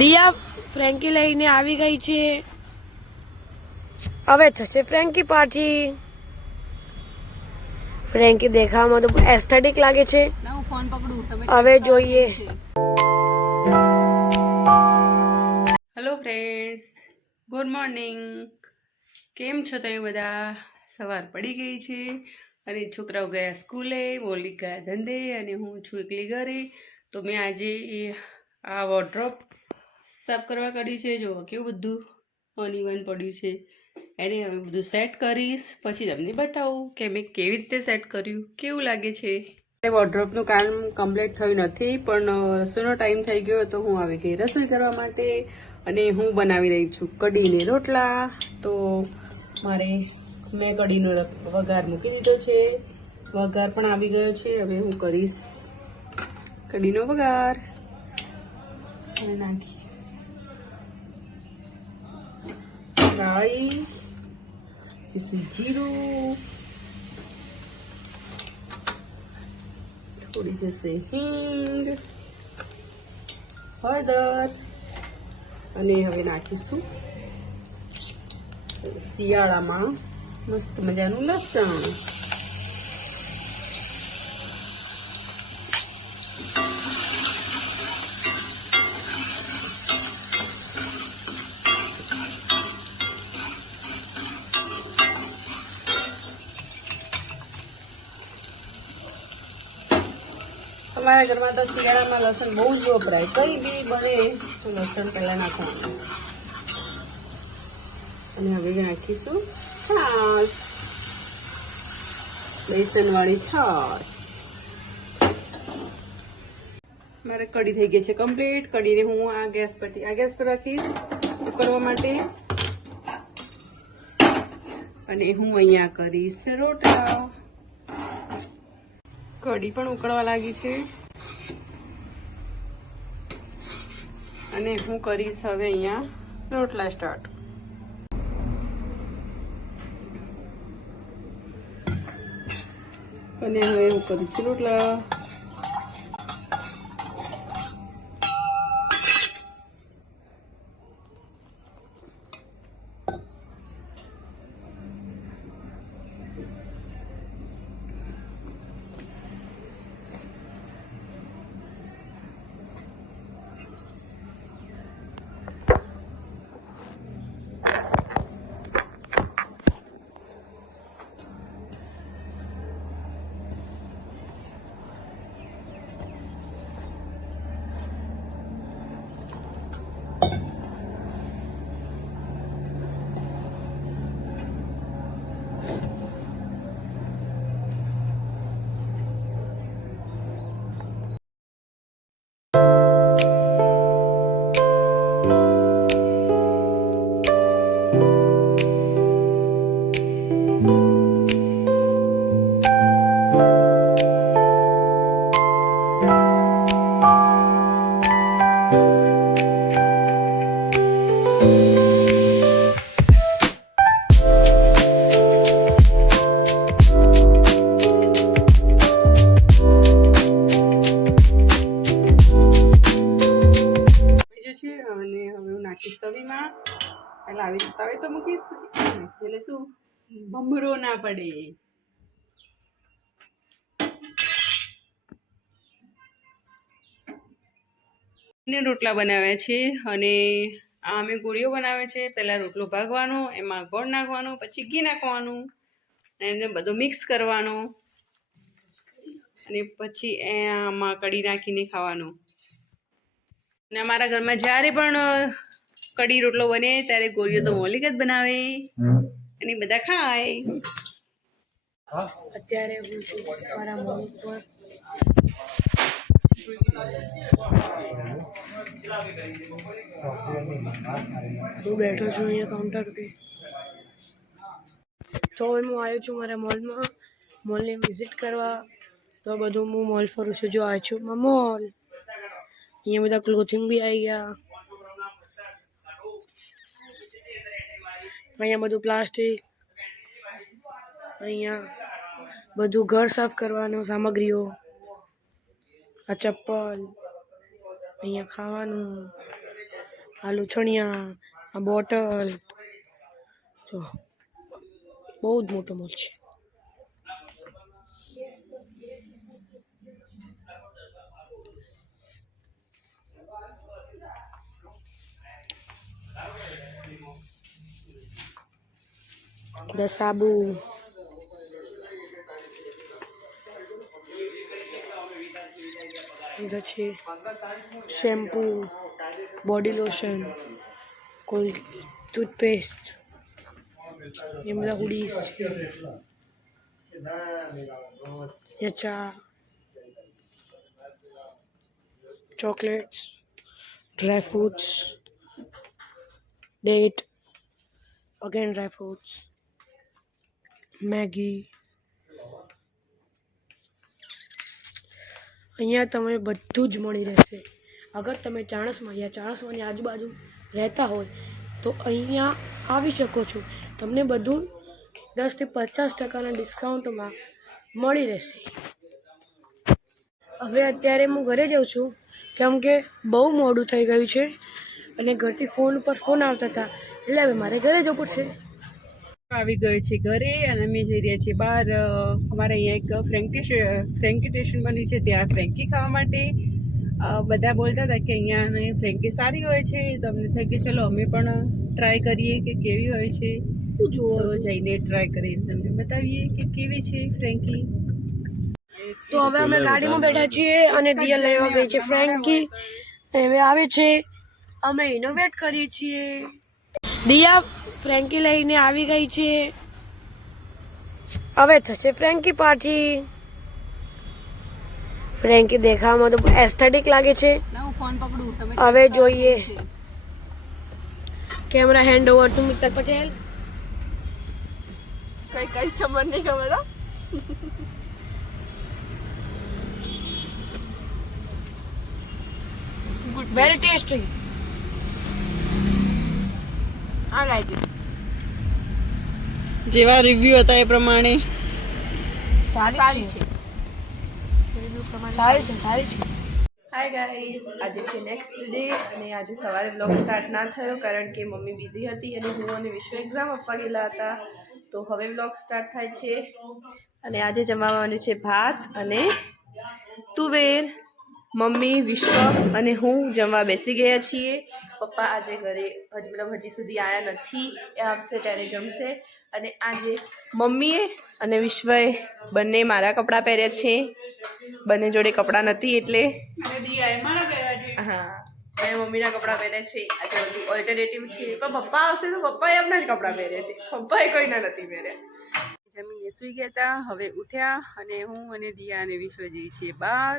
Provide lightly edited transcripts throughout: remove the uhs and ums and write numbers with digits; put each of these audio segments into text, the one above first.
દિયા ફ્રેન્કી લઈને આવી ગઈ છે. હવે થશે ફ્રેન્કી પાર્ટી. ફ્રેન્કી દેખાવામાં તો એસ્થેટિક લાગે છે. હવે જોઈએ. Hello friends, good morning. કેમ છો તમે બધા? સવાર પડી ગઈ છે અને છોકરાઓ ગયા સ્કૂલે, મોલિક ગયા ધંધે અને હું છું એકલી ઘરે. તો મેં આજે આ વોર્ડરોબ સાફ કરવા કાઢ્યું છે. જો કેવું બધું અનઇવન પડ્યું છે. એને હવે બધું સેટ કરીશ, પછી તમને બતાવું કે મેં કેવી રીતે સેટ કર્યું, કેવું લાગે છે. વોર્ડરોબનું કામ કમ્પ્લીટ થયું નથી, પણ રસોઈનો ટાઈમ થઈ ગયો તો હું આવી ગઈ રસોઈ કરવા માટે. અને હું બનાવી રહી છું કઢીને રોટલા. તો મેં કઢીનો વઘાર મૂકી દીધો છે. વઘાર પણ આવી ગયો છે. હવે હું કરીશ કઢીનો વઘાર અને નાખી રાઈ, જીરું, થોડી જશે હિંગ, હળદર અને હવે નાખીશું શિયાળામાં મસ્ત મજાનું લસણ. અમારા ઘરમાં તો શિયાળામાં લસણ બહુ જ વપરાય. કઈ બી બને તો લસણ પહેલા નાખવાનું. અને હવે નાખીશું છાશ, બેસનવાળી છાશ. મારે કઢી થઈ ગઈ છે કમ્પ્લીટ. કઢીને હું આ ગેસ પર રાખીશ ઉકળવા માટે. અને હું અહીંયા કરીશ રોટલા. કઢી પણ ઉકળવા લાગી છે અને હું કરીશ હવે અહીંયા રોટલા સ્ટાર્ટ. અને હવે હું કરું છું રોટલા. તવીમાં એટલે આવી તવે તો મૂકીશ, પછી એટલે શું ભમરો ના પડે. રોટલા બનાવ્યા છે અને આ અમે ગોળીઓ બનાવે છે. પહેલા રોટલો ભાગવાનો, એમાં ગોળ નાખવાનો, પછી ઘી નાખવાનું અને એને બધું મિક્સ કરવાનો અને પછી આમાં કઢી નાખીને ખાવાનું. અને અમારા ઘરમાં જ્યારે પણ કઢી રોટલો બને ત્યારે ગોળીઓ તો મૌલિક જ બનાવે અને બધા ખાય. અત્યારે હું છું મારા મોલ પર. હું બેઠો છું અહીંયા કાઉન્ટર पे. તો હું આવ્યો છું મારા મોલમાં, મોલની વિઝિટ કરવા. તો બધું હું મોલ ફરું છું. જો આવ્યો છું મોલ. અહીંયા બધા ક્લોથિંગ બી આવી ગયા. અહીંયા બધું પ્લાસ્ટિક, અહીંયા બધું ઘર સાફ કરવાનું સામગ્રીઓ, આ ચપ્પલ, અહીંયા ખાવાનું, આ લૂછણિયા, આ બોટલ, જો બહુ જ મોટો મોલ છે. બધા સાબુ, બધા છે શેમ્પૂ, બોડી લોશન, કોલ ટૂથપેસ્ટ, એ બધા હુડીઝ છે. ચા, chocolates, dry fruits, date, again dry fruits, Maggi. અહીંયા તમે બધું જ મળી રહેશે. અગર તમે ચાણસમાં યા ચાણસમાની આજુબાજુ રહેતા હોય તો અહીંયા આવી શકો છો. તમને બધું 10 થી 50% ડિસ્કાઉન્ટમાં મળી રહેશે. હવે અત્યારે હું ઘરે જાઉં છું કેમ કે બહુ મોડું થઈ ગયું છે અને ઘરથી ફોન ઉપર ફોન આવતા હતા, એટલે હવે મારે ઘરે જવું પડશે. આવી ગયો છે ઘરે અને અમે જઈ રહ્યા છીએ બહાર. અમારે અહીંયા એક ફ્રેન્કી સ્ટેશન બની છે, ત્યાં ફ્રેન્કી ખાવા માટે. બધા બોલતા હતા કે અહીંયાની ફ્રેન્કી સારી હોય છે, તો અમને થઈ કે ચલો અમે પણ ટ્રાય કરીએ કે કેવી હોય છે. તો જઈને ટ્રાય કરીને તમને બતાવીએ કે કેવી છે ફ્રેન્કી. તો હવે અમે ગાડીમાં બેઠા છીએ અને દિયા લેવા ગઈ છે ફ્રેન્કી. હવે આવે છે, અમે એનો વેટ કરીએ છીએ. દિયા ફ્રેન્કી લઈને આવી ગઈ છે. હવે થશે ફ્રેન્કી પાર્ટી. ફ્રેન્કી દેખાવામાં તો એસ્થેટિક લાગે છે. ફોન પકડું હવે જોઈએ. Camera hand over to Mittal Patel. કઈ કઈ ચમન નહીં ખબર. Very tasty. આ લાઈક જેવા રિવ્યુ હતા એ પ્રમાણે સારી છે. સારી છે. હાય ગાઈઝ, આજે છે નેક્સ્ટ ડે અને આજે સવારે બ્લોગ સ્ટાર્ટ ના થયો કારણ કે મમ્મી બિઝી હતી અને હું અને વિશ્વ એક્ઝામ આપવા ગયેલા હતા. તો હવે બ્લોગ સ્ટાર્ટ થાય છે અને આજે જમાવાનું છે ભાત અને તુવેર. મમ્મી, વિશ્વ અને હું જમવા બેસી ગયા છીએ. પપ્પા આજે ઘરે હજી સુધી આવ્યા નથી, એ આવશે ત્યારે જમશે. અને આજે મમ્મીએ અને વિશ્વએ બંને મારા કપડાં પહેર્યા છે. બંને જોડે કપડાં નથી એટલે હા, મેં મમ્મીના કપડાં પહેર્યા છે. આજે બધું ઓલ્ટરનેટિવ છે, પણ પપ્પા આવશે તો પપ્પાએ એમના જ કપડાં પહેર્યા છે, પપ્પાએ કોઈના નથી પહેર્યા. જમીને સૂઈ ગયા હતા, હવે ઉઠ્યા અને હું અને દિયા અને વિશ્વ જઈએ છીએ બહાર.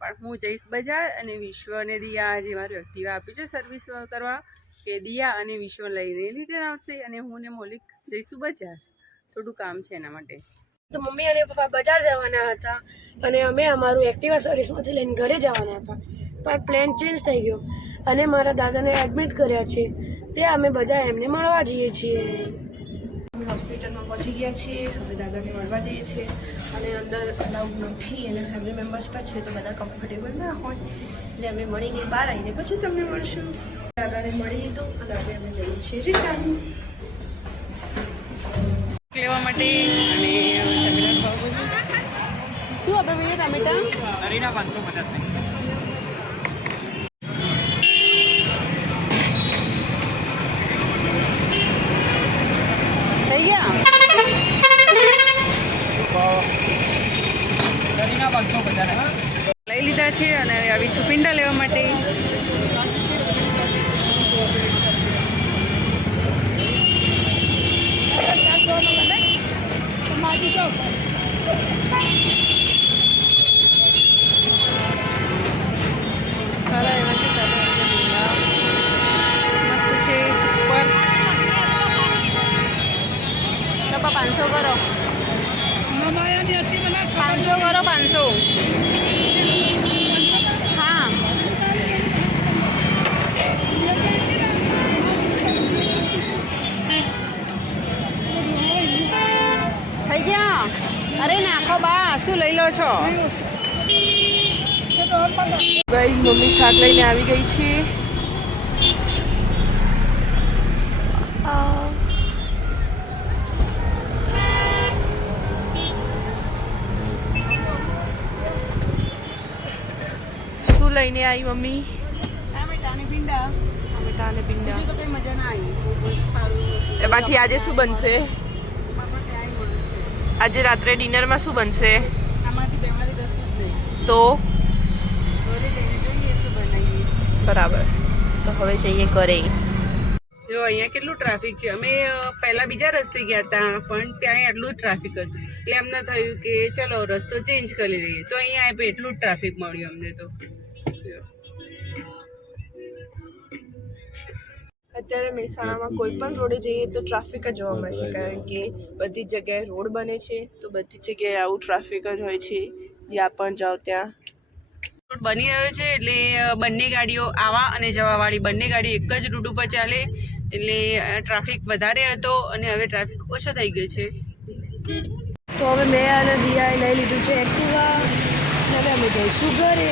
પણ હું જઈશ બજાર અને વિશ્વ અને દિયા આજે મારું એક્ટિવા આપી છે સર્વિસ કરવા, કે દિયા અને વિશ્વ લઈને રિટર્ન આવશે અને હું ને મૌલિક જઈશું બજાર. થોડું કામ છે એના માટે. તો મમ્મી અને પપ્પા બજાર જવાના હતા અને અમે અમારું એક્ટિવા સર્વિસમાંથી લઈને ઘરે જવાના હતા, પણ પ્લાન ચેન્જ થઈ ગયો અને મારા દાદાને એડમિટ કર્યા છે. તે અમે બધા એમને મળવા જઈએ છીએ. અમે હોસ્પિટલમાં પહોંચી ગયા છીએ. હવે દાદાને મળવા જઈએ છીએ અને અંદર અલાઉડ નથી અને ફેમિલી મેમ્બર્સ પણ છે તો બધા કમ્ફર્ટેબલ ના હોય, એટલે અમે મળીને બહાર આવીને પછી તમને મળશું. દાદાને મળી લીધું અને હવે અમે જઈએ છીએ રિટર્ન લેવા માટે. અને શું આપે ભાઈ ટામેટા? હરીના 550. થઈ ગયા હરીના 550. લઈ લીધા છે અને હવે આવીશું પીંડા લેવા માટે. સારા એવા છે, મસ્ત છે, સુપર. ડબ્બા 500 કરો, 500 કરો, 500. હા થઈ ગયા. અરે નાખો બા, શું લઈ લો છો? ગાઈઝ મમ્મી શાક લઈને આવી ગઈ છે. લઈને આવી મમ્મી? ટામેટા અને ભીંડા. ટામેટા અને ભીંડા. બીજું તો કઈ મજા ના આવી. બહુ સારું. એમાંથી આજે શું બનશે? પાપા ત્યાં મળે છે. આજે રાત્રે ડિનરમાં શું બનશે? આમાંથી બેમાંથી કશું જ નહીં. તો ઘરે જઈને જોઈએ શું બનાવીએ. બરાબર, તો હવે જઈએ ઘરે. જો અહીંયા કેટલું ટ્રાફિક છે. અમે પહેલા બીજા રસ્તે ગયા હતા પણ ત્યાં આટલું જ ટ્રાફિક હતું, એટલે અમને થયું કે ચલો રસ્તો ચેન્જ કરી લઈએ. તો અહીંયા આપ્યું એટલું જ ટ્રાફિક મળ્યું અમને તો. અત્યારે મહેસાણામાં કોઈ પણ રોડે જઈએ તો ટ્રાફિક જ જોવા મળશે, કારણ કે બધી જગ્યાએ રોડ બને છે તો બધી જગ્યાએ આવું ટ્રાફિક જ હોય છે. જ્યાં પણ જાઓ ત્યાં રોડ બની રહ્યો છે એટલે બંને ગાડીઓ આવા અને જવાવાળી બંને ગાડી એક જ રૂટ ઉપર ચાલે, એટલે ટ્રાફિક વધારે હતો અને હવે ટ્રાફિક ઓછો થઈ ગયો છે. તો હવે મેં અને દિયાએ લઈ લીધું છે એક્ટિવા, અને હવે અમે જઈશું ઘરે.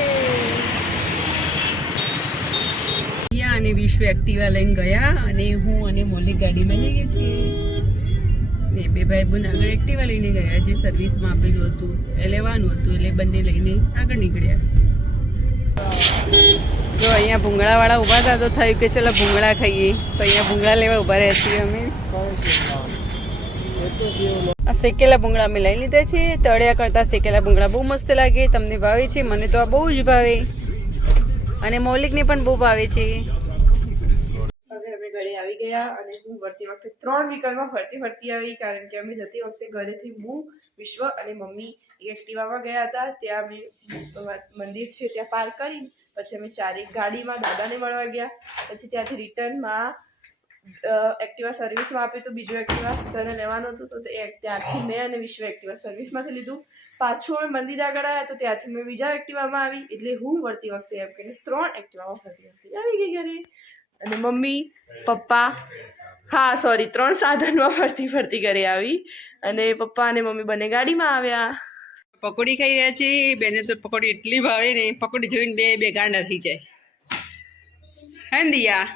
દિયા અને વિશ્વ એક્ટિવા લઈને ગયા અને હું અને મોલિક ગાડીમાં જઈએ છીએ. ને બે ભાઈ બહેન આગળ એક્ટિવા લઈને ગયા, જે સર્વિસમાં આપેલું હતું એ લેવાનું હતું, એટલે બંને લઈને આગળ નીકળ્યા. જો અહીંયા ભૂંગળાવાળા ઊભા હતા તો થયું કે ચલો ભૂંગળા ખાઈએ, તો અહીંયા ભૂંગળા લેવા ઊભા રહ્યા છીએ અમે. આ શેકેલા ભૂંગળા અમે લઈ લીધા છે. તળ્યા કરતાં શેકેલા ભૂંગળા બહુ મસ્ત લાગે. તમને ભાવે છે? મને તો આ બહુ જ ભાવે અને મૌલિકને પણ બહુ ભાવે છે. હવે અમે ઘરે આવી ગયા અને હું વળતી વખતે 3 વ્હીકલમાં ફરતી આવી, કારણ કે અમે જતી વખતે ઘરેથી હું, વિશ્વ અને મમ્મી એક્ટિવામાં ગયા હતા. ત્યાં અમે મંદિર છે ત્યાં પાર્ક કરી, પછી અમે ચારેક ગાડીમાં દાદાને મળવા ગયા. પછી ત્યાંથી રિટર્નમાં એક્ટિવા સર્વિસમાં આપ્યું તો બીજું એક્ટિવા ઘરે લેવાનું હતું, તો ત્યાંથી મેં અને વિશ્વ એક્ટિવા સર્વિસમાંથી લીધું. પાછું અમે મંદિર આગળ આવ્યા તો ત્યાંથી મેં બીજા એક્ટિવામાં આવી, એટલે હું વળતી વખતે એમ કરીને 3 એક્ટિવામાં ફરતી આવી ગઈ ઘરે. અને મમ્મી, પપ્પા, 3 સાધનમાં ફરતી ઘરે આવી, અને પપ્પા અને મમ્મી બંને ગાડીમાં આવ્યા. પકોડી ખાઈ રહ્યા છે. બેને તો પકોડી એટલી ભાવે ને, પકોડી જોઈને બે ગાંડા થઈ જાય. હે ને દિયા?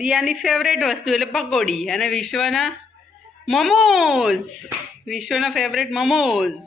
દિયાની ફેવરેટ વસ્તુ એટલે પકોડી, અને વિશ્વના મોમોઝ. વિશ્વના ફેવરેટ મોમોઝ.